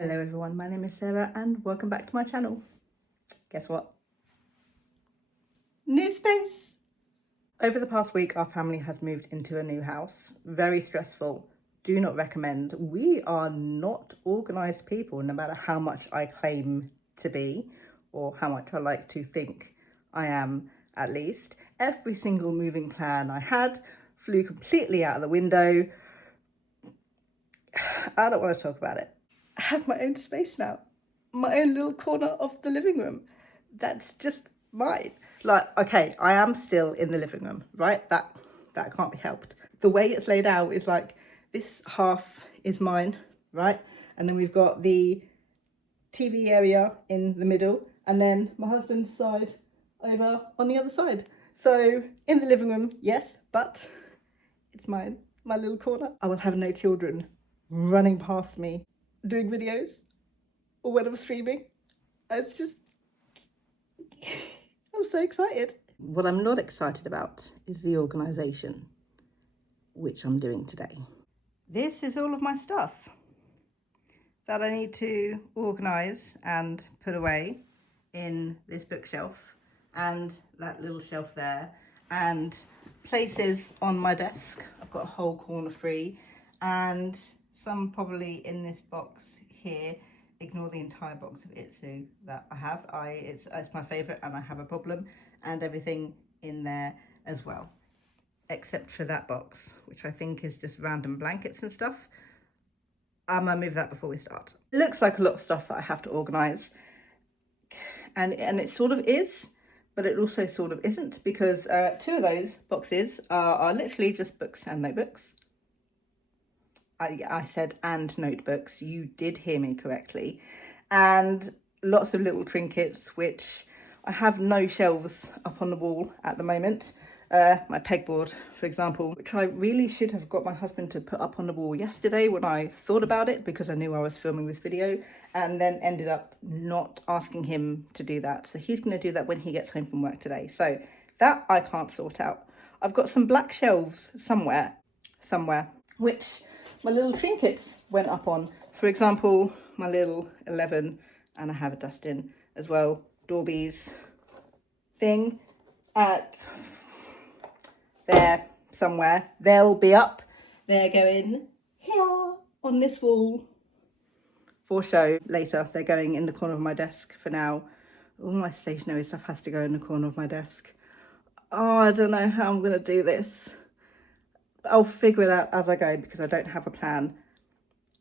Hello everyone, my name is Sarah and welcome back to my channel. Guess what? New space! Over the past week, our family has moved into a new house. Very stressful. Do not recommend. We are not organised people, no matter how much I claim to be or how much I like to think I am, at least. Every single moving plan I had flew completely out of the window. I don't want to talk about it. I have my own space now, my own little corner of the living room. That's just mine. Like, okay, I am still in the living room, right? That can't be helped. The way it's laid out is like this half is mine, right? And then we've got the TV area in the middle, and then my husband's side over on the other side. So in the living room, yes, but it's mine, my little corner. I will have no children running past me doing videos or when I'm streaming. It's just, I'm so excited. What I'm not excited about is the organisation, which I'm doing today. This is all of my stuff that I need to organise and put away in this bookshelf and that little shelf there, and places on my desk. I've got a whole corner free, and some probably in this box here. Ignore the entire box of Itsu that I have. It's my favourite and I have a problem, and everything in there as well, except for that box, which I think is just random blankets and stuff. I'm gonna move that before we start. It looks like a lot of stuff that I have to organise, and it sort of is, but it also sort of isn't, because two of those boxes are literally just books and notebooks. I said and notebooks, you did hear me correctly. And lots of little trinkets, which I have no shelves up on the wall at the moment. My pegboard, for example, which I really should have got my husband to put up on the wall yesterday when I thought about it, because I knew I was filming this video, and then ended up not asking him to do that. So he's going to do that when he gets home from work today. So that I can't sort out. I've got some black shelves somewhere, which my little trinkets went up on. For example, my little 11, and I have a dustbin as well, Dorby's thing. There somewhere. They'll be up. They're going here on this wall for show later. They're going in the corner of my desk for now. All my stationery stuff has to go in the corner of my desk. Oh, I don't know how I'm going to do this. I'll figure it out as I go, because I don't have a plan,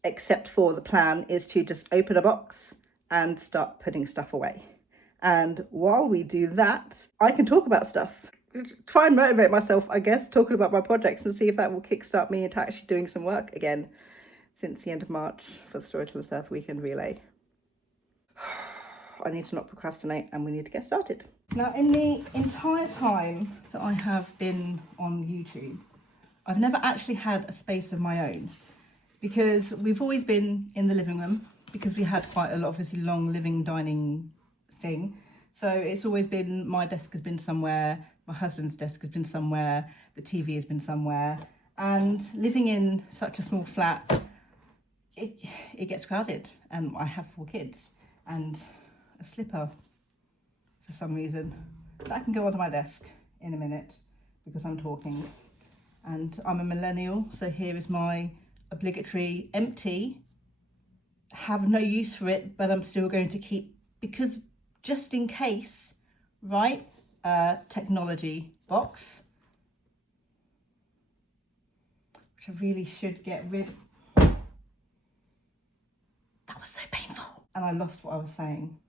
except for the plan is to just open a box and start putting stuff away. And while we do that, I can talk about stuff. Try and motivate myself, I guess, talking about my projects, and see if that will kickstart me into actually doing some work again since the end of March for the Storytellers Earth Weekend Relay. I need to not procrastinate, and we need to get started. Now, in the entire time that I have been on YouTube, I've never actually had a space of my own, because we've always been in the living room, because we had quite a lot, obviously, long living dining thing. So it's always been, my desk has been somewhere, my husband's desk has been somewhere, the TV has been somewhere. And living in such a small flat, it gets crowded. And I have 4 kids and a slipper for some reason. That can go onto my desk in a minute because I'm talking. And I'm a millennial, so here is my obligatory empty. Have no use for it, but I'm still going to keep, because just in case, right? Technology box, which I really should get rid of. That was so painful. And I lost what I was saying.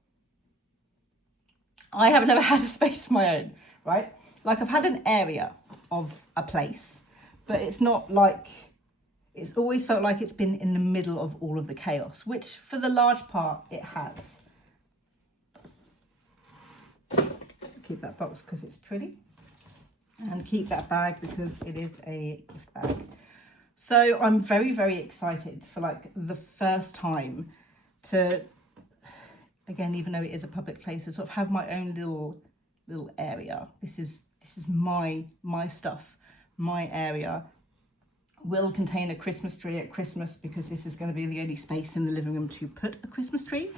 I have never had a space of my own, right? Like, I've had an area of a place, but it's not like, it's always felt like it's been in the middle of all of the chaos, which for the large part it has. Keep that box because it's pretty, and keep that bag because it is a gift bag. So I'm very, very excited for, like, the first time to, again, even though it is a public place, to sort of have my own little area. This is my stuff, my area. will contain a Christmas tree at Christmas, because this is going to be the only space in the living room to put a Christmas tree,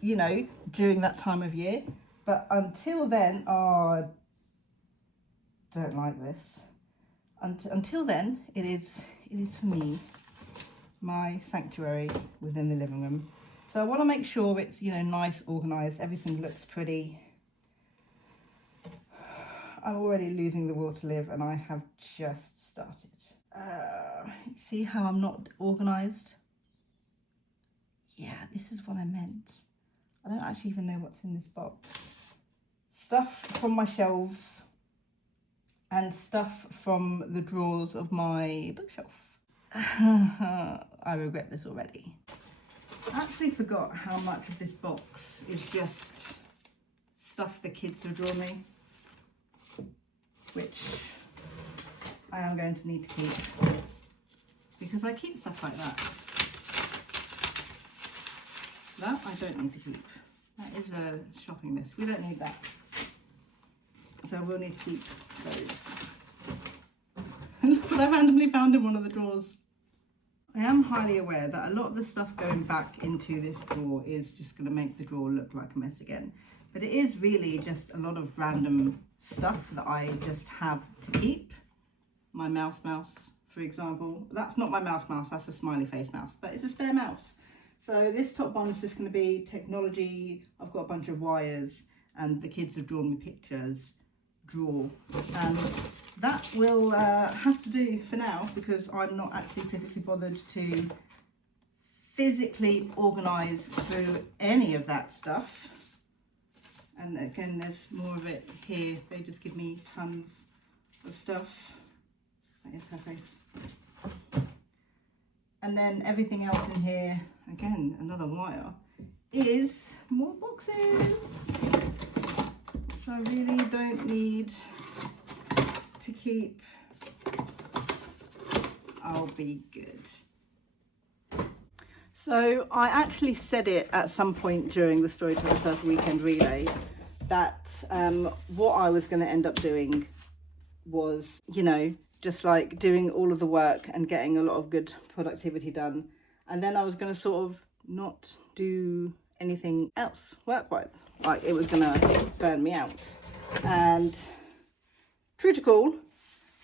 you know, during that time of year. But until then, oh, I don't like this. Until then, it is for me, my sanctuary within the living room. So I want to make sure it's, you know, nice, organised, everything looks pretty. I'm already losing the will to live, and I have just started. See how I'm not organised? Yeah, this is what I meant. I don't actually even know what's in this box. Stuff from my shelves and stuff from the drawers of my bookshelf. I regret this already. I actually forgot how much of this box is just stuff the kids have drawn me, which I am going to need to keep, because I keep stuff like that. That I don't need to keep. That is a shopping list. We don't need that. So we'll need to keep those. Look what I randomly found in one of the drawers. I am highly aware that a lot of the stuff going back into this drawer is just going to make the drawer look like a mess again. But it is really just a lot of random stuff that I just have to keep. My mouse, for example. That's not my mouse, that's a smiley face mouse, but it's a spare mouse. So this top one is just going to be technology. I've got a bunch of wires, and the kids have drawn me pictures. Draw. And that will have to do for now, because I'm not actually physically bothered to physically organise through any of that stuff. And again, there's more of it here. They just give me tons of stuff. That is her face. And then everything else in here, again, another wire, is more boxes, which I really don't need to keep. I'll be good. So I actually said it at some point during the Storyteller Thursday weekend relay that what I was going to end up doing was, you know, just like doing all of the work and getting a lot of good productivity done. And then I was going to sort of not do anything else work-wise. Like, it was going to burn me out. And true to call,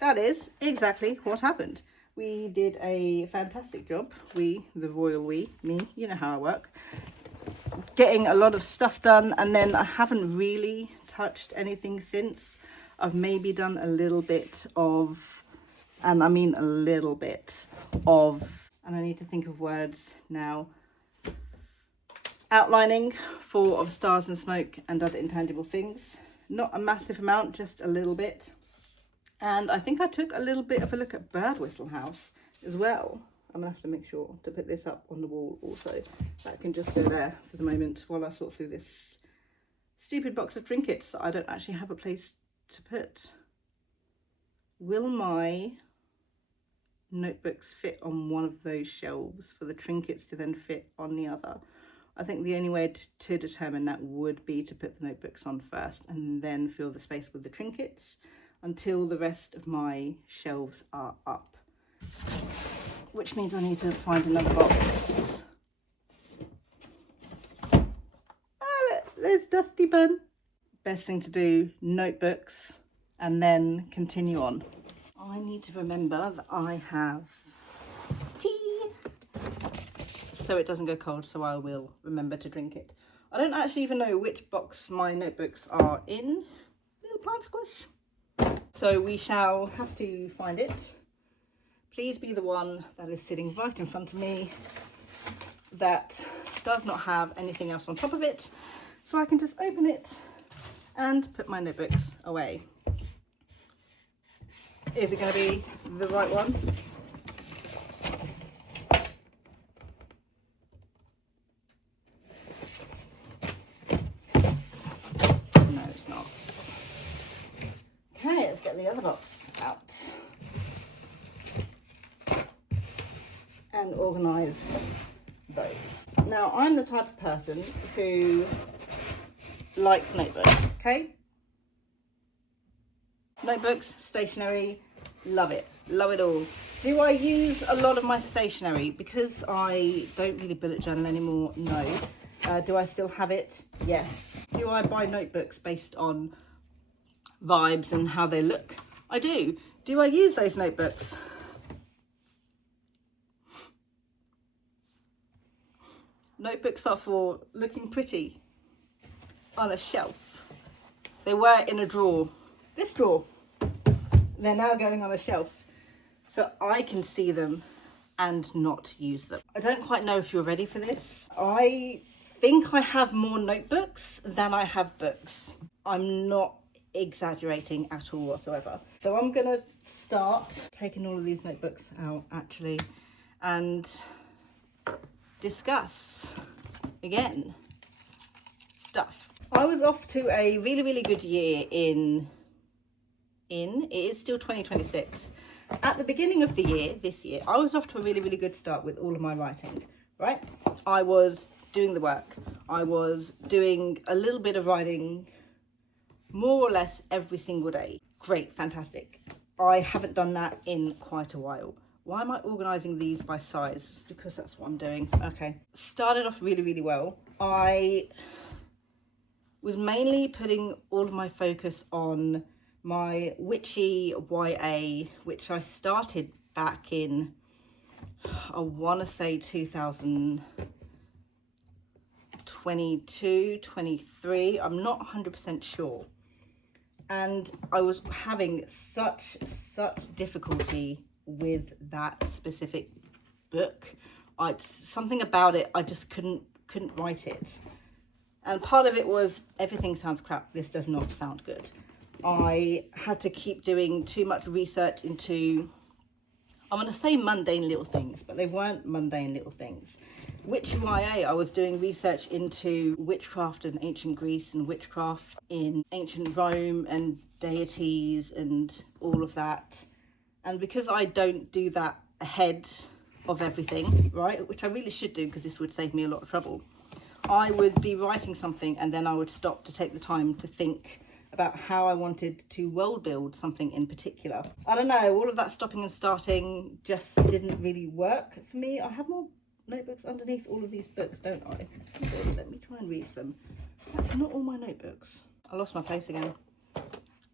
that is exactly what happened. We did a fantastic job. We, the royal we, me, you know how I work. Getting a lot of stuff done, and then I haven't really touched anything since. I've maybe done a little bit of, and I mean a little bit of, and I need to think of words now, outlining of stars and smoke and other intangible things. Not a massive amount, just a little bit. And I think I took a little bit of a look at Bird Whistle House as well. I'm gonna have to make sure to put this up on the wall also. That can just go there for the moment while I sort through this stupid box of trinkets that I don't actually have a place to put. Will my notebooks fit on one of those shelves for the trinkets to then fit on the other? I think the only way to determine that would be to put the notebooks on first and then fill the space with the trinkets until the rest of my shelves are up, which means I need to find another box. There's Dusty Bun. Best thing to do, notebooks, and then continue on. I need to remember that I have tea, so it doesn't go cold, so I will remember to drink it. I don't actually even know which box my notebooks are in. Little plant squish. So we shall have to find it. Please be the one that is sitting right in front of me that does not have anything else on top of it, so I can just open it and put my notebooks away. Is it going to be the right one? No, it's not. Okay, let's get the other box out and organise those. Now, I'm the type of person who likes notebooks, okay? Notebooks, stationery, Love it all. Do I use a lot of my stationery? Because I don't really bullet journal anymore, no. Do I still have it? Yes. Do I buy notebooks based on vibes and how they look? I do. Do I use those notebooks? Notebooks are for looking pretty on a shelf. They were in a drawer. This drawer. They're now going on a shelf so I can see them and not use them. I don't quite know if you're ready for this. I think I have more notebooks than I have books. I'm not exaggerating at all whatsoever. So I'm gonna start taking all of these notebooks out actually and discuss again stuff. I was off to a really good year it is still 2026. At the beginning of the year, this year, I was off to a really good start with all of my writing, right? I was doing the work. I was doing a little bit of writing more or less every single day. Great, fantastic. I haven't done that in quite a while. Why am I organising these by size? Because that's what I'm doing. Okay. Started off really well. I was mainly putting all of my focus on my witchy YA, which I started back in, I want to say 2022, 23. I'm not 100% sure. And I was having such difficulty with that specific book. Something about it, I just couldn't write it. And part of it was, everything sounds crap, this does not sound good. I had to keep doing too much research into, I'm going to say mundane little things, but they weren't mundane little things. Witch YA, I was doing research into witchcraft in ancient Greece and witchcraft in ancient Rome and deities and all of that. And because I don't do that ahead of everything, right, which I really should do because this would save me a lot of trouble, I would be writing something and then I would stop to take the time to think about how I wanted to world build something in particular. I don't know, all of that stopping and starting just didn't really work for me. I have more notebooks underneath all of these books, don't I? Let me try and read them. That's not all my notebooks. I lost my place again.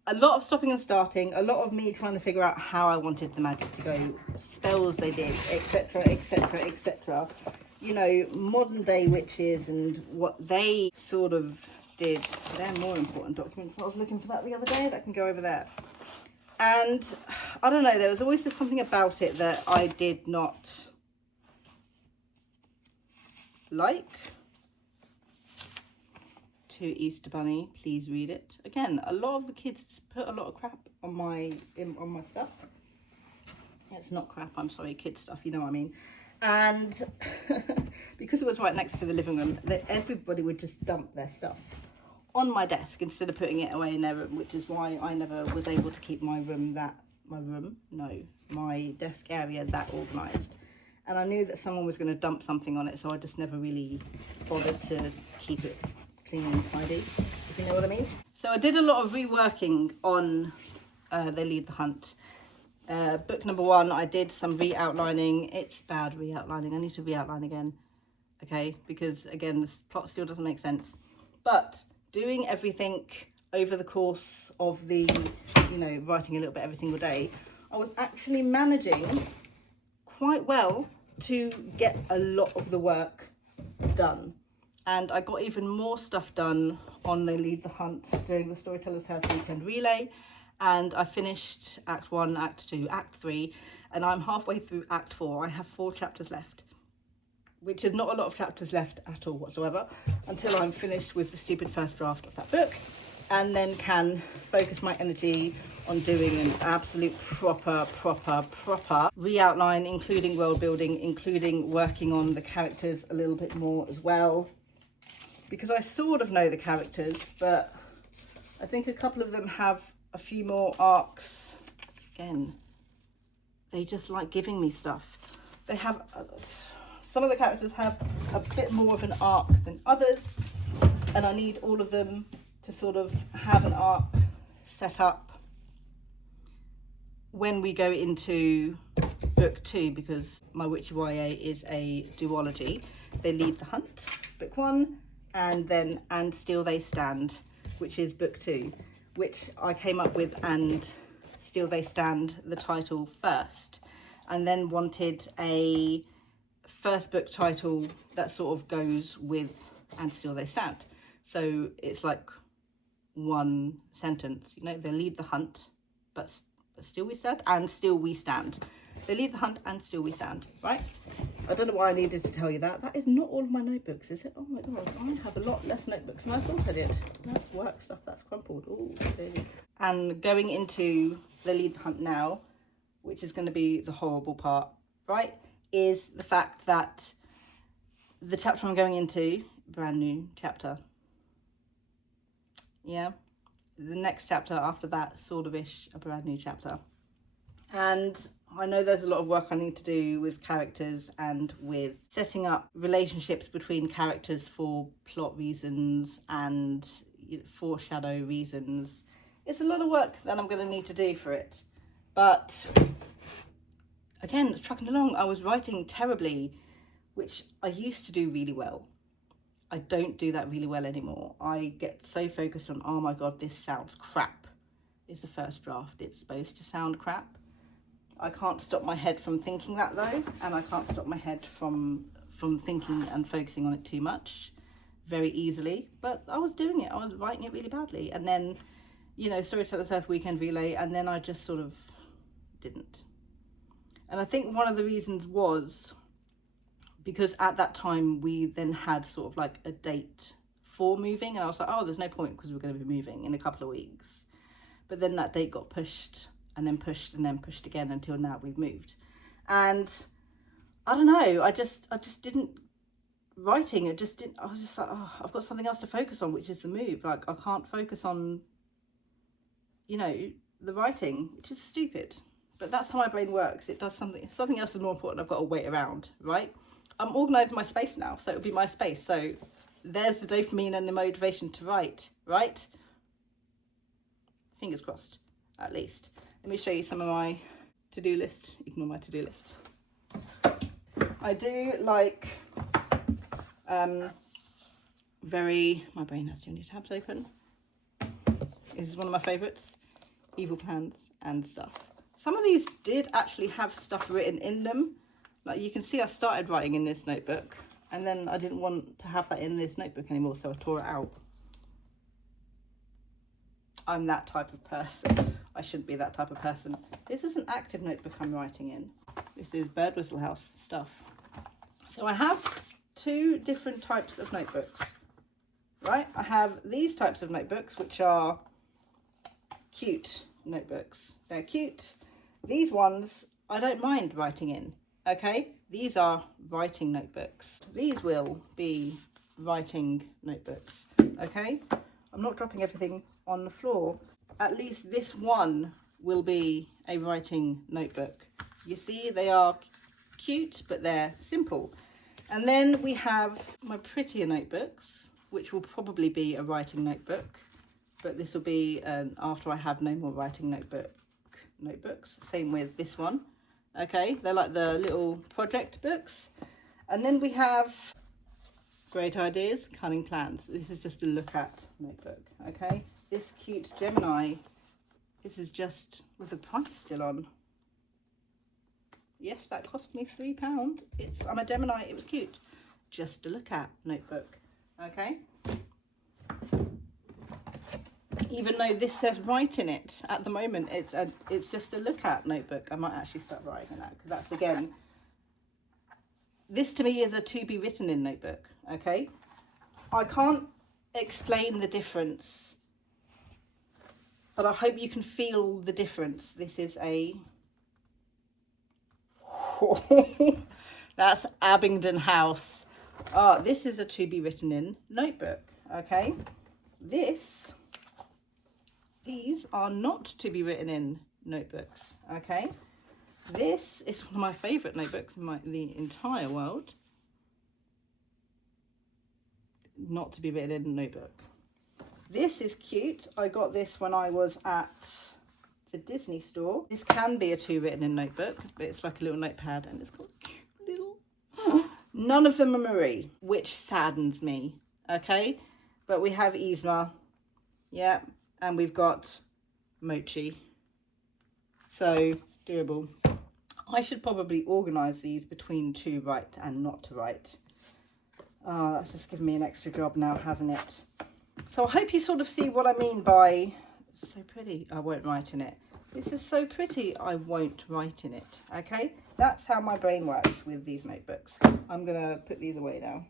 A lot of stopping and starting, a lot of me trying to figure out how I wanted the magic to go, spells they did, etc, etc. You know, modern day witches and what they sort of did. They're more important documents. I was looking for that the other day. That can go over there. And I don't know, there was always just something about it that I did not like. To Easter Bunny, please read it. Again, a lot of the kids just put a lot of crap on my stuff. It's not crap, I'm sorry, kid stuff, you know what I mean. And because it was right next to the living room, everybody would just dump their stuff on my desk instead of putting it away in their room, which is why I never was able to keep my desk area that organised. And I knew that someone was going to dump something on it, so I just never really bothered to keep it clean and tidy, if you know what I mean. So I did a lot of reworking on They Lead the Hunt. Book number 1, I did some re-outlining. It's bad re-outlining. I need to re-outline again, okay? Because again, this plot still doesn't make sense. But doing everything over the course of the, you know, writing a little bit every single day, I was actually managing quite well to get a lot of the work done. And I got even more stuff done on They Lead the Hunt during the Storytellers Health Weekend Relay. And I finished Act 1, Act 2, Act 3, and I'm halfway through Act 4. I have 4 chapters left, which is not a lot of chapters left at all whatsoever, until I'm finished with the stupid first draft of that book, and then can focus my energy on doing an absolute proper re-outline, including world building, including working on the characters a little bit more as well. Because I sort of know the characters, but I think a couple of them have a few more arcs. Again, they just like giving me stuff. They have, some of the characters have a bit more of an arc than others, and I need all of them to sort of have an arc set up when we go into book 2, because my Witchy YA is a duology, they lead the hunt, book 1, and then And Still They Stand, which is book 2, which I came up with And Still They Stand, the title first, and then wanted a first book title that sort of goes with And Still They Stand. So it's like one sentence, you know, they lead the hunt, but still we stand, and still we stand. They lead the hunt and still we stand, right? I don't know why I needed to tell you that. That is not all of my notebooks, is it? Oh my God, I have a lot less notebooks than I thought I did. That's work stuff, that's crumpled. Ooh, and going into the lead the hunt now, which is going to be the horrible part, right, is the fact that the chapter I'm going into, brand new chapter, yeah, the next chapter after that, sort of-ish, a brand new chapter. And I know there's a lot of work I need to do with characters and with setting up relationships between characters for plot reasons and foreshadow reasons. It's a lot of work that I'm going to need to do for it. But again, it's trucking along. I was writing terribly, which I used to do really well. I don't do that really well anymore. I get so focused on, oh my God, this sounds crap. It's the first draft. It's supposed to sound crap. I can't stop my head from thinking that though, and I can't stop my head from thinking and focusing on it too much very easily. But I was doing it. I was writing it really badly. And then, you know, Storytellers Earth Weekend Relay, and then I just sort of didn't. And I think one of the reasons was because at that time we then had sort of like a date for moving, and I was like, oh, there's no point because we're going to be moving in a couple of weeks. But then that date got pushed and then pushed and then pushed again until now we've moved. And I don't know, I just didn't, writing, it just didn't, I was just like, oh, I've got something else to focus on, which is the move. Like, I can't focus on, you know, the writing, which is stupid. But that's how my brain works. It does something else is more important. I've got to wait around, right? I'm organising my space now, so it'll be my space. So there's the dopamine and the motivation to write, right? Fingers crossed, at least. Let me show you some of my to-do list. Ignore my to-do list. I do like my brain has too many tabs open. This is one of my favourites, Evil Plans and Stuff. Some of these did actually have stuff written in them. Like you can see I started writing in this notebook and then I didn't want to have that in this notebook anymore, so I tore it out. I'm that type of person. I shouldn't be that type of person. This is an active notebook I'm writing in. This is Bird Whistle House stuff. So I have two different types of notebooks, right? I have these types of notebooks, which are cute notebooks. They're cute. These ones, I don't mind writing in, okay? These are writing notebooks. These will be writing notebooks, okay? I'm not dropping everything on the floor. At least this one will be a writing notebook. You see, they are cute, but they're simple. And then we have my prettier notebooks, which will probably be a writing notebook, but this will be after I have no more writing notebooks. Same with this one. Okay, they're like the little project books. And then we have Great Ideas, Cunning Plans. This is just a look at notebook, okay? This cute Gemini, this is just with the price still on. Yes, that cost me £3. I'm a Gemini, it was cute. Just to look at notebook, okay? Even though this says write in it, at the moment it's just a look at notebook. I might actually start writing in that because that's, again, this to me is a to be written in notebook, okay? I can't explain the difference, but I hope you can feel the difference. This is a... That's Abingdon House. This is a to be written in notebook, okay? These are not to be written in notebooks, okay? This is one of my favourite notebooks in the entire world. Not to be written in a notebook. This is cute. I got this when I was at the Disney store. This can be a 2 written in notebook, but it's like a little notepad and it's got little... None of them are Marie, which saddens me, okay? But we have Yzma, yeah, and we've got Mochi. So, doable. I should probably organise these between to write and not to write. Oh, that's just given me an extra job now, hasn't it? So I hope you sort of see what I mean by, so pretty, I won't write in it. This is so pretty, I won't write in it, okay? That's how my brain works with these notebooks. I'm going to put these away now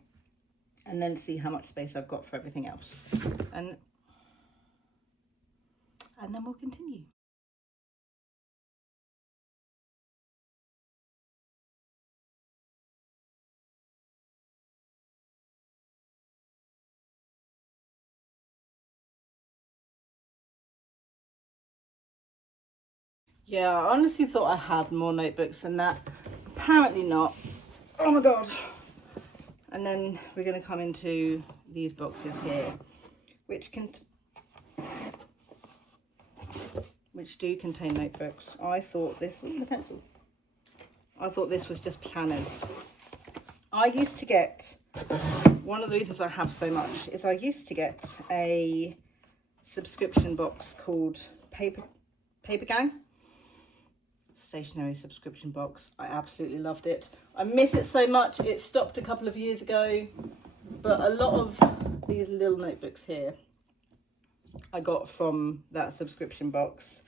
and then see how much space I've got for everything else. And then we'll continue. Yeah, I honestly thought I had more notebooks than that. Apparently not. Oh my God. And then we're going to come into these boxes here, which do contain notebooks. I thought this, the pencil. I thought this was just planners. I used to get, one of the reasons I have so much is I used to get a subscription box called Paper Gang. Stationery subscription box. I absolutely loved it. I miss it so much. It stopped a couple of years ago, but a lot of these little notebooks here I got from that subscription box.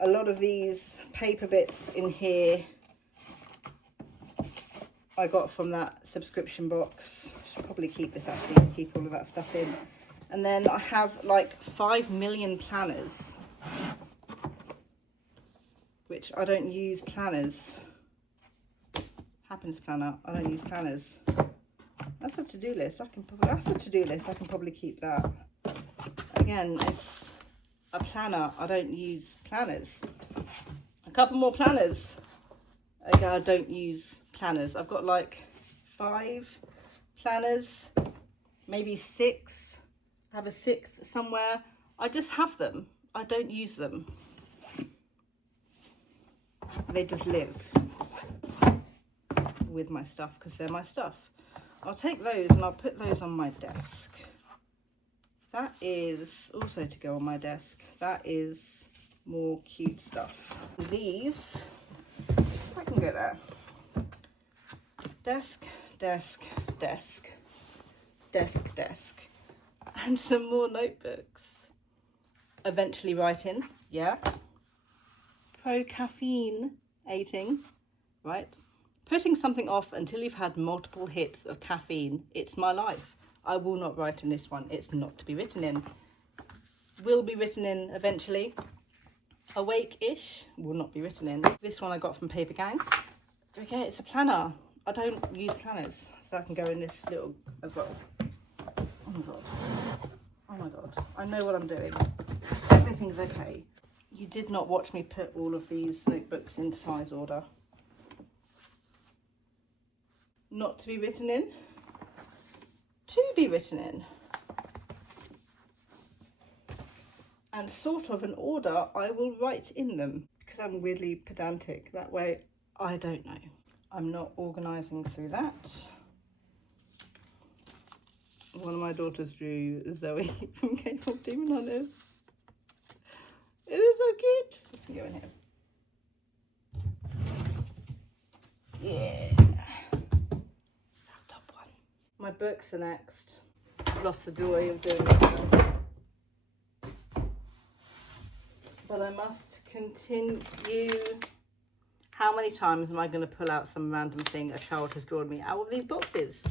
A lot of these paper bits in here I got from that subscription box. I should probably keep this actually to keep all of that stuff in. And then I have like 5 million planners, which I don't use planners. Happiness planner, I don't use planners. That's a to-do list. That's a to-do list. I can probably keep that. Again, it's a planner. I don't use planners. A couple more planners. Again, I don't use planners. I've got like 5 planners, maybe 6. I have a 6th somewhere. I just have them. I don't use them. They just live with my stuff because they're my stuff. I'll take those and I'll put those on my desk. That is also to go on my desk. That is more cute stuff. These, I can go there. Desk, desk, desk, desk, desk, and some more notebooks. Eventually writing, yeah. Pro-caffeine-ating, right? Putting something off until you've had multiple hits of caffeine. It's my life. I will not write in this one. It's not to be written in. Will be written in eventually. Awake-ish will not be written in. This one I got from Paper Gang. Okay, it's a planner. I don't use planners, so I can go in this little as well. Oh my God. Oh my God. I know what I'm doing. Everything's okay. You did not watch me put all of these notebooks in size order. Not to be written in. To be written in. And sort of an order I will write in them. Because I'm weirdly pedantic. That way, I don't know. I'm not organising through that. One of my daughters drew Zoe from K-pop Demon Hunters. It is so cute. This can go in here. Yeah. Top one. My books are next. I've lost the joy of doing it. But I must continue. How many times am I going to pull out some random thing a child has drawn me out of these boxes?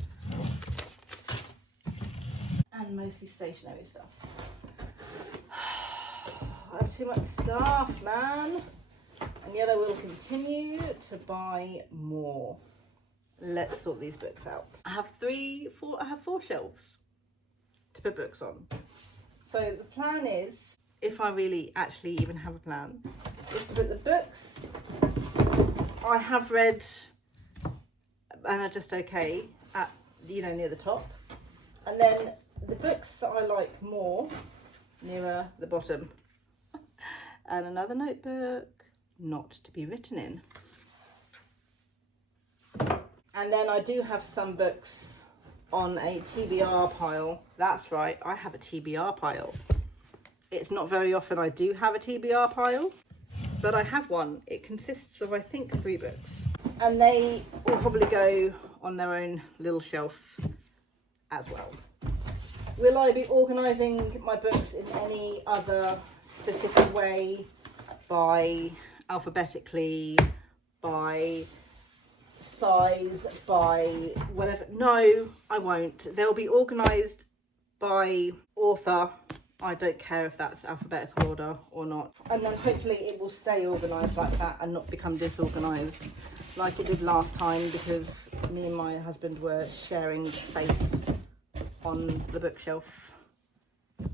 And mostly stationery stuff. I have too much stuff, man. And yet I will continue to buy more. Let's sort these books out. I have 4 shelves to put books on. So the plan is, if I really actually even have a plan, is to put the books I have read and are just okay at, you know, near the top. And then the books that I like more nearer the bottom. And another notebook, not to be written in. And then I do have some books on a TBR pile. That's right, I have a TBR pile. It's not very often I do have a TBR pile, but I have one. It consists of, I think, 3 books. And they will probably go on their own little shelf as well. Will I be organising my books in any other specific way? By alphabetically, by size, by whatever? No, I won't. They'll be organised by author. I don't care if that's alphabetical order or not. And then hopefully it will stay organised like that and not become disorganised like it did last time, because me and my husband were sharing space on the bookshelf.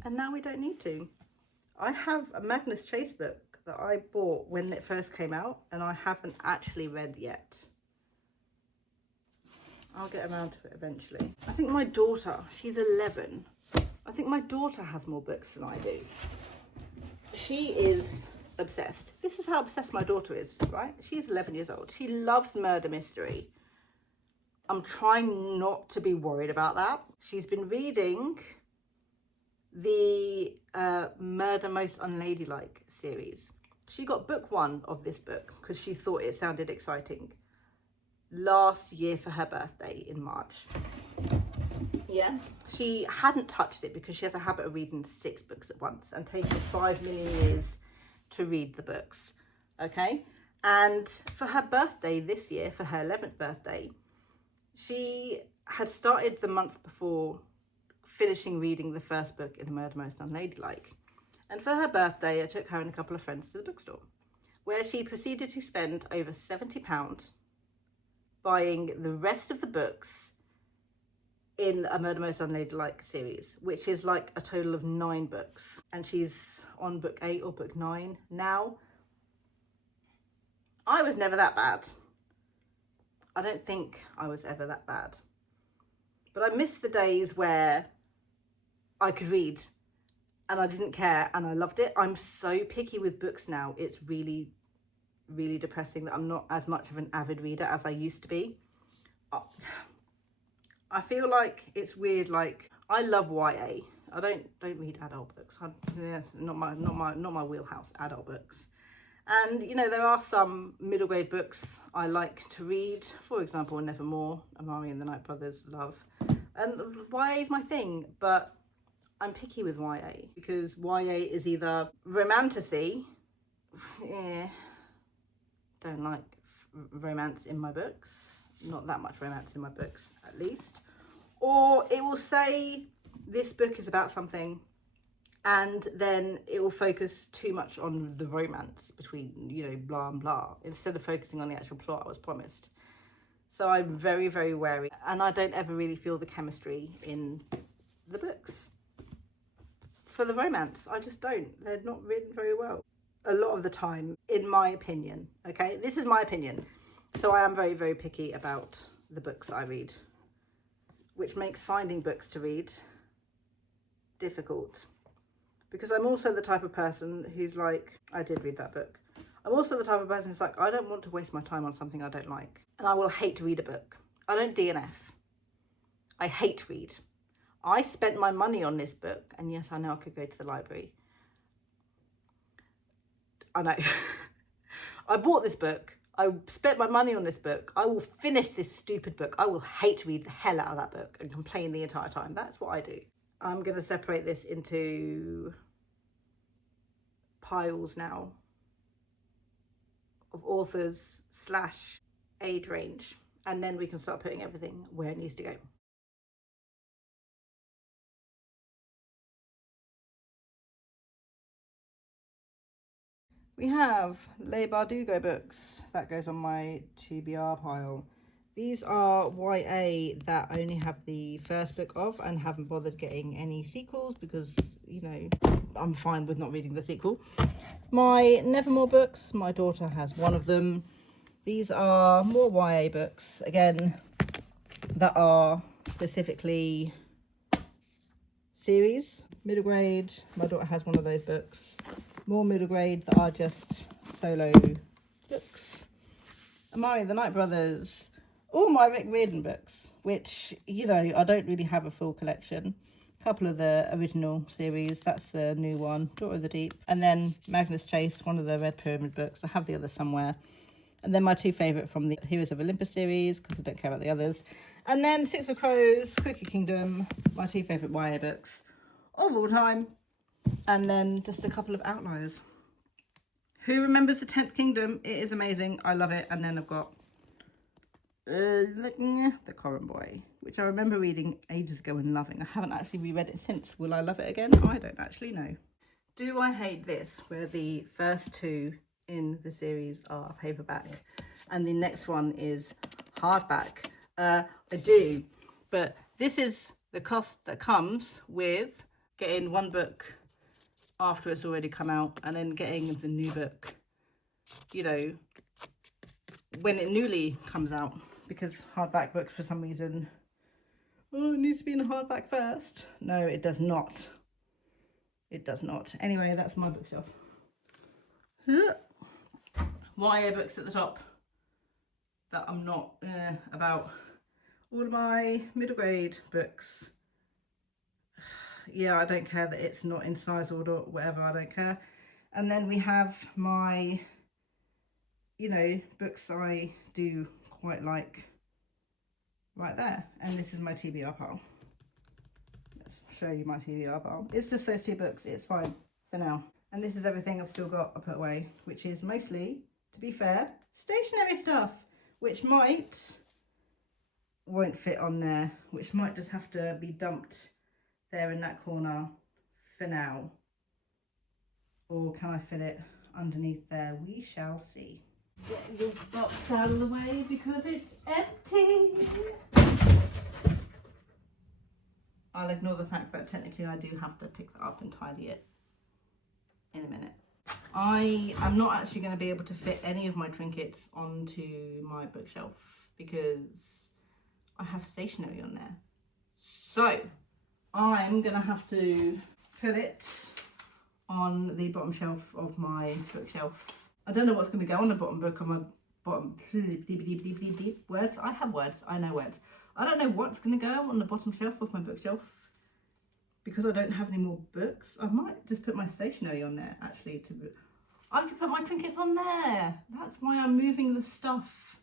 And now we don't need to. I have a Magnus Chase book that I bought when it first came out and I haven't actually read yet. I'll get around to it eventually. I think my daughter, she's 11. I think my daughter has more books than I do. She is obsessed. This is how obsessed my daughter is, right? She's 11 years old. She loves murder mystery. I'm trying not to be worried about that. She's been reading the Murder Most Unladylike series. She got book 1 of this book because she thought it sounded exciting last year for her birthday in March. Yeah, she hadn't touched it because she has a habit of reading 6 books at once and taking 5 million years to read the books. Okay, and for her birthday this year, for her 11th birthday, she had started the month before finishing reading the first book in Murder Most Unladylike. And for her birthday, I took her and a couple of friends to the bookstore, where she proceeded to spend over £70 buying the rest of the books in a Murder Most Unladylike series, which is like a total of 9 books. And she's on book 8 or book 9 now. I was never that bad. I don't think I was ever that bad. But I miss the days where I could read and I didn't care and I loved it. I'm so picky with books now. It's really, really depressing that I'm not as much of an avid reader as I used to be. I feel like it's weird. Like, I love YA. I don't read adult books. That's not my wheelhouse, adult books. And you know, there are some middle grade books I like to read. For example, Nevermore, Amari and the Night Brothers, love. And YA is my thing, but I'm picky with YA because YA is either romantasy, don't like romance in my books, not that much romance in my books at least, or it will say this book is about something and then it will focus too much on the romance between, you know, blah and blah, instead of focusing on the actual plot I was promised. So I'm very, very wary, and I don't ever really feel the chemistry in the books. For the romance, I just don't. They're not written very well a lot of the time, in my opinion. Okay, this is my opinion. So I am very, very picky about the books that I read, which makes finding books to read difficult. Because I'm also the type of person who's like, I did read that book. I'm also the type of person who's like, I don't want to waste my time on something I don't like. And I will hate to read a book. I don't DNF. I hate to read. I spent my money on this book, and yes, I know I could go to the library. I know. I bought this book. I spent my money on this book. I will finish this stupid book. I will hate to read the hell out of that book and complain the entire time. That's what I do. I'm going to separate this into piles now of authors / age range, and then we can start putting everything where it needs to go. We have Le Bardugo books. That goes on my TBR pile. These are YA that I only have the first book of and haven't bothered getting any sequels because, you know, I'm fine with not reading the sequel. My Nevermore books, my daughter has one of them. These are more YA books, again, that are specifically series, middle grade. My daughter has one of those books. more middle grade that are just solo books. Amari the Night Brothers, all my Rick Riordan books, which, you know, I don't really have a full collection. A couple of the original series, that's the new one, Daughter of the Deep. And then Magnus Chase, one of the Red Pyramid books. I have the others somewhere. And then my two favourite from the Heroes of Olympus series, because I don't care about the others. And then Six of Crows, Quickie Kingdom, my two favourite YA books of all time. And then just a couple of outliers. Who remembers the 10th Kingdom? It is amazing. I love it. And then I've got The Current Boy, which I remember reading ages ago and loving. I haven't actually reread it since. Will I love it again? I don't actually know. Do I hate this, where the first two in the series are paperback and the next one is hardback? I do, but this is the cost that comes with getting one book after it's already come out and then getting the new book, you know, when it newly comes out, because hardback books for some reason, oh, it needs to be in a hardback first. No, it does not. It does not. Anyway, that's my bookshelf. YA books at the top that I'm not about. All of my middle grade books. Yeah, I don't care that it's not in size order or whatever, I don't care. And then we have my, you know, books I do quite like right there. And this is my TBR pile. Let's show you my TBR pile. It's just those two books, it's fine for now. And this is everything I've still got I put away, which is mostly, to be fair, stationery stuff, which won't fit on there, which might just have to be dumped there in that corner for now. Or can I fit it underneath there? We shall see. Get this box out of the way because it's empty. I'll ignore the fact that technically I do have to pick that up and tidy it in a minute. I am not actually going to be able to fit any of my trinkets onto my bookshelf because I have stationery on there. So I'm going to have to put it on the bottom shelf of my bookshelf. I don't know what's going to go on the bottom book on my bottom words. I have words. I know words. I don't know what's going to go on the bottom shelf of my bookshelf because I don't have any more books. I might just put my stationery on there actually. I could put my trinkets on there. That's why I'm moving the stuff.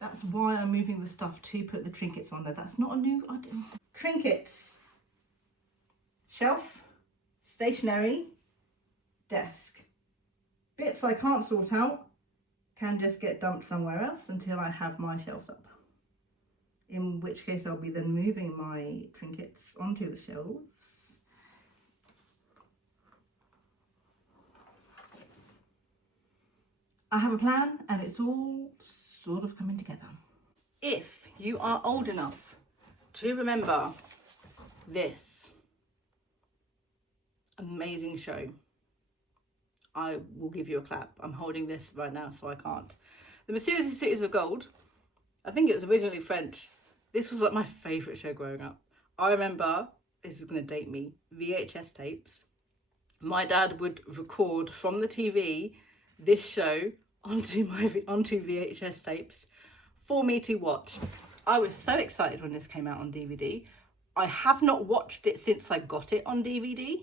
That's why I'm moving the stuff to put the trinkets on there. That's not a new idea. Trinkets. Shelf. Stationery. Desk. Bits I can't sort out can just get dumped somewhere else until I have my shelves up. In which case I'll be then moving my trinkets onto the shelves. I have a plan and it's all sort of coming together. If you are old enough to remember this amazing show, I will give you a clap. I'm holding this right now so I can't. The Mysterious Cities of Gold, I think it was originally French. This was like my favourite show growing up. I remember, this is going to date me, VHS tapes. My dad would record from the TV this show onto VHS tapes for me to watch. I was so excited when this came out on DVD. I have not watched it since I got it on DVD.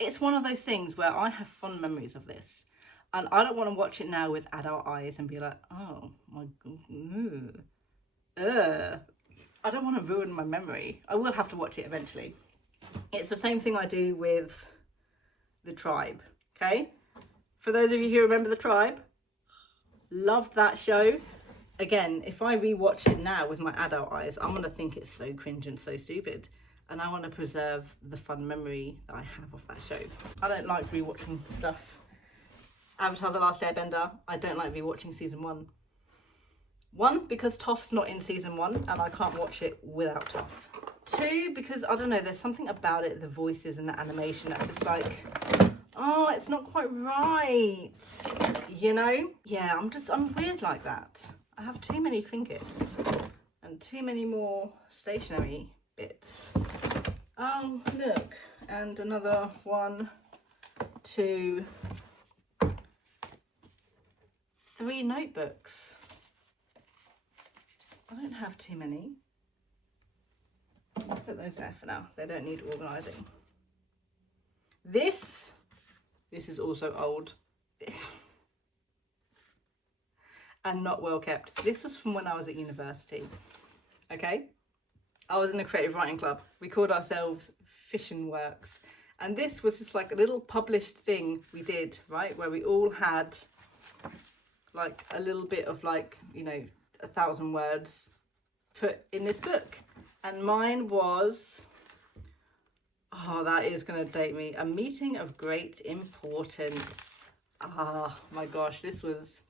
It's one of those things where I have fond memories of this. And I don't want to watch it now with adult eyes and be like, oh my god, I don't want to ruin my memory. I will have to watch it eventually. It's the same thing I do with The Tribe, okay? For those of you who remember The Tribe, loved that show. Again, if I rewatch it now with my adult eyes, I'm going to think it's so cringe and so stupid. And I want to preserve the fun memory that I have of that show. I don't like rewatching stuff. Avatar The Last Airbender, I don't like rewatching season 1. 1, because Toph's not in season 1 and I can't watch it without Toph. 2, because I don't know, there's something about it, the voices and the animation, that's just like, oh, it's not quite right, you know? Yeah, I'm weird like that. I have too many trinkets and too many more stationery bits. Oh, look, and another 1, 2, 3 notebooks. I don't have too many. Let's put those there for now. They don't need organising. This is also old. And not well kept. This was from when I was at university. Okay? I was in a creative writing club. We called ourselves Fission Works. And this was just like a little published thing we did, right? Where we all had like a little bit of like, you know, 1,000 words put in this book. And mine was, oh, that is going to date me. A meeting of great importance. Ah, my gosh, this was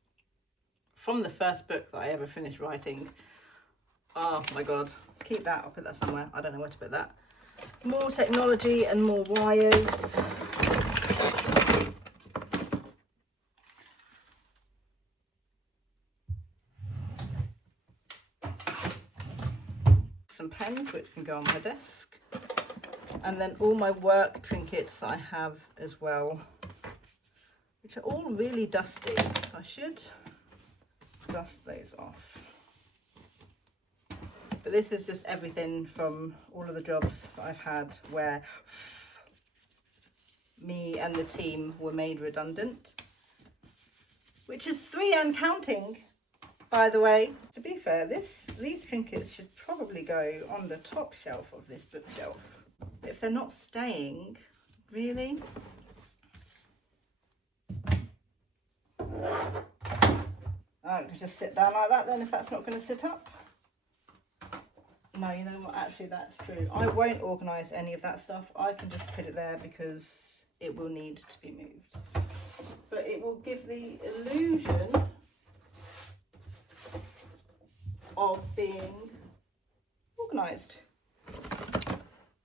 from the first book that I ever finished writing. Oh my God, keep that, I'll put that somewhere. I don't know where to put that. More technology and more wires. Some pens which can go on my desk. And then all my work trinkets that I have as well, which are all really dusty. So I should dust those off. But this is just everything from all of the jobs that I've had where me and the team were made redundant, which is 3 and counting, by the way. To be fair, these trinkets should probably go on the top shelf of this bookshelf. But if they're not staying, really? I could just sit down like that then if that's not going to sit up. No, you know what, actually that's true. I won't organise any of that stuff. I can just put it there because it will need to be moved. But it will give the illusion of being organised.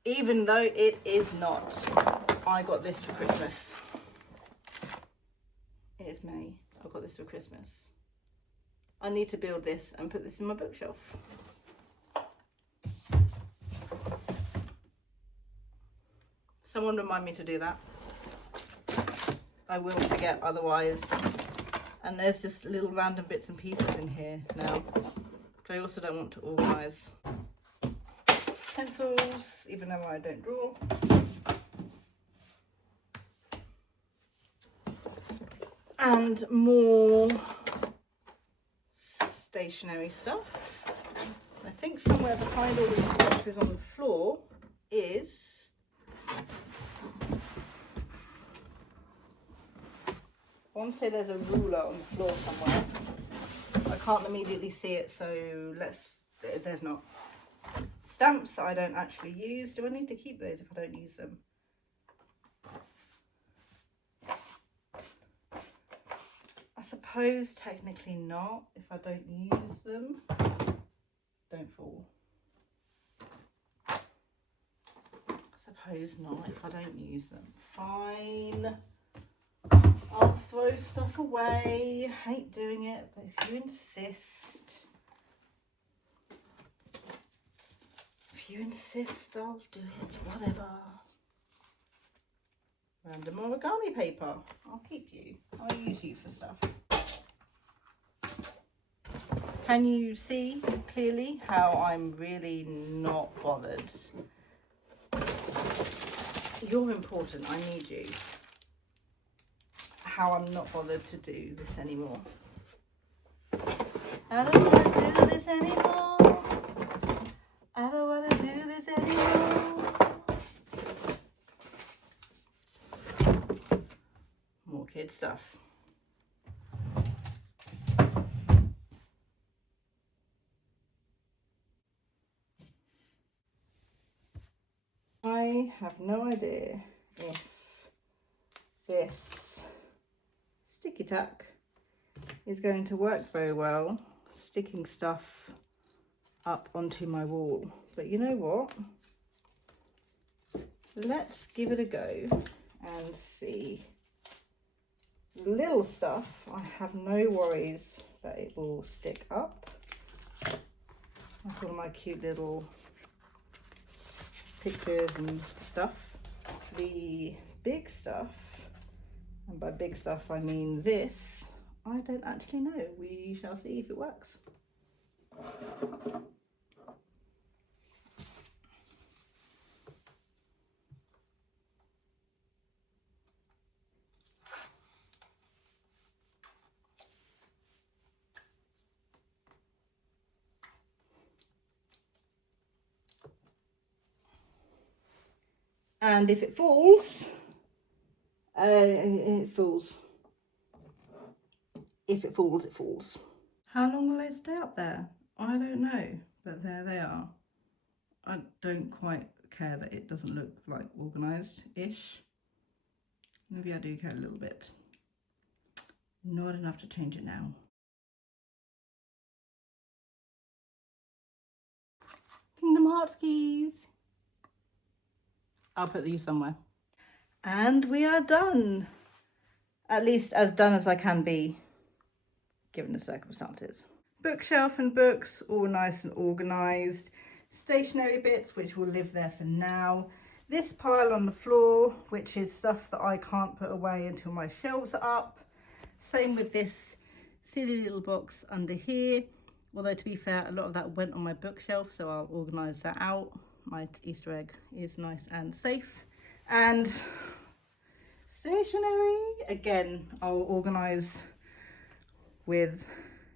Even though it is not. I got this for Christmas. It is May. I got this for Christmas. I need to build this and put this in my bookshelf. Someone remind me to do that. I will forget otherwise. And there's just little random bits and pieces in here now, which I also don't want to organise. Pencils, even though I don't draw. And more stationery stuff. I think somewhere behind all these boxes on the floor is I want to say there's a ruler on the floor somewhere. I can't immediately see it, so there's not. Stamps that I don't actually use. Do I need to keep those if I don't use them? I suppose technically not if I don't use them. Don't fall. I suppose not if I don't use them. Fine. I'll throw stuff away. Hate doing it, but if you insist. If you insist, I'll do it. Whatever. Random origami paper. I'll keep you. I'll use you for stuff. Can you see clearly how I'm really not bothered? You're important. I need you. How I'm not bothered to do this anymore. I don't want to do this anymore. I don't want to do this anymore. More kid stuff. I have no idea if this sticky tack is going to work very well sticking stuff up onto my wall, but you know what, let's give it a go and see. Little stuff, I have no worries that it will stick up. That's all my cute little pictures and stuff. The big stuff, and by big stuff I mean this, I don't actually know. We shall see if it works. And if it falls, it falls. If it falls, it falls. How long will they stay up there? I don't know, but there they are. I don't quite care that it doesn't look like organised-ish. Maybe I do care a little bit. Not enough to change it now. Kingdom Hearts keys. I'll put these somewhere. And we are done. At least as done as I can be, given the circumstances. Bookshelf and books, all nice and organised. Stationery bits, which will live there for now. This pile on the floor, which is stuff that I can't put away until my shelves are up. Same with this silly little box under here. Although to be fair, a lot of that went on my bookshelf, so I'll organise that out. My Easter egg is nice and safe. And stationery, again, I'll organise with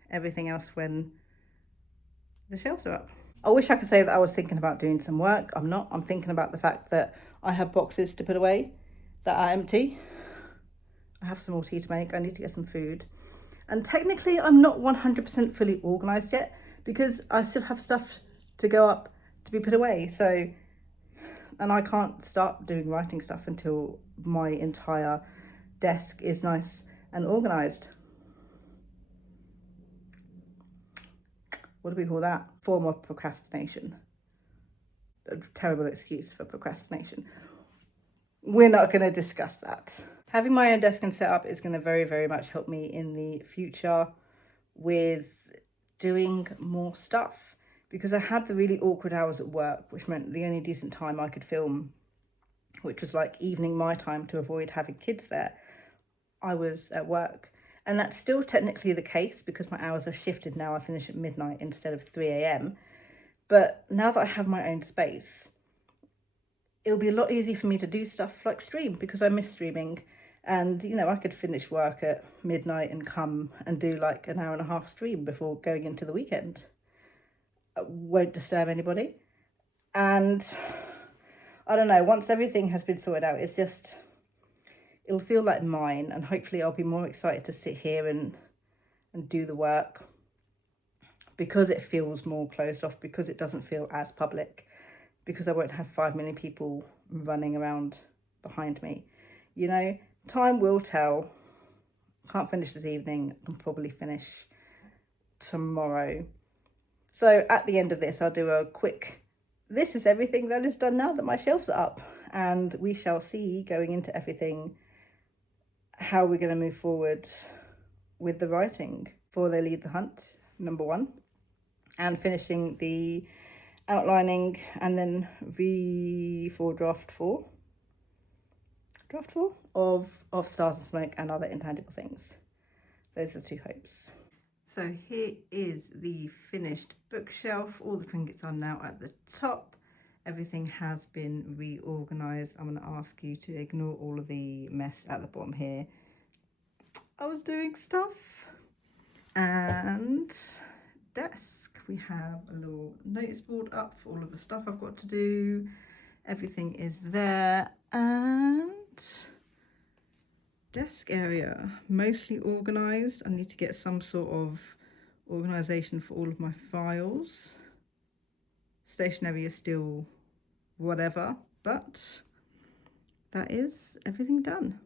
everything else when the shelves are up. I wish I could say that I was thinking about doing some work. I'm not. I'm thinking about the fact that I have boxes to put away that are empty. I have some more tea to make. I need to get some food. And technically I'm not 100% fully organised yet because I still have stuff to go up to be put away. So, and I can't start doing writing stuff until my entire desk is nice and organised. What do we call that? Form of procrastination. A terrible excuse for procrastination. We're not going to discuss that. Having my own desk and setup is going to very, very much help me in the future with doing more stuff, because I had the really awkward hours at work, which meant the only decent time I could film, which was like evening my time to avoid having kids there, I was at work. And that's still technically the case because my hours have shifted now. I finish at midnight instead of 3 a.m. But now that I have my own space, it'll be a lot easier for me to do stuff like stream, because I miss streaming. And, you know, I could finish work at midnight and come and do like an hour and a half stream before going into the weekend. Won't disturb anybody. And I don't know, once everything has been sorted out, it'll feel like mine, and hopefully I'll be more excited to sit here and do the work because it feels more closed off, because it doesn't feel as public, because I won't have 5 million people running around behind me. You know, time will tell. Can't finish this evening. I can probably finish tomorrow. So at the end of this, I'll do a quick, this is everything that is done now that my shelves are up, and we shall see going into everything how we're going to move forward with the writing for They Lead the Hunt, number 1, and finishing the outlining, and then for draft 4 of Stars and Smoke and Other Intangible Things. Those are 2 hopes. So here is the finished bookshelf. All the trinkets are now at the top. Everything has been reorganised. I'm going to ask you to ignore all of the mess at the bottom here. I was doing stuff. And desk. We have a little notice board up for all of the stuff I've got to do. Everything is there. And desk area, mostly organised. I need to get some sort of organisation for all of my files. Stationery is still whatever, but that is everything done.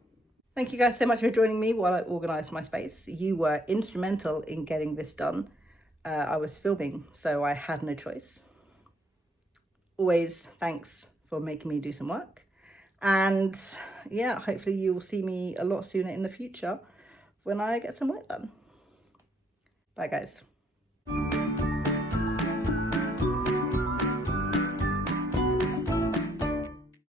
Thank you guys so much for joining me while I organised my space. You were instrumental in getting this done. I was filming, so I had no choice. Always thanks for making me do some work. And yeah, hopefully you will see me a lot sooner in the future when I get some work done. Bye guys.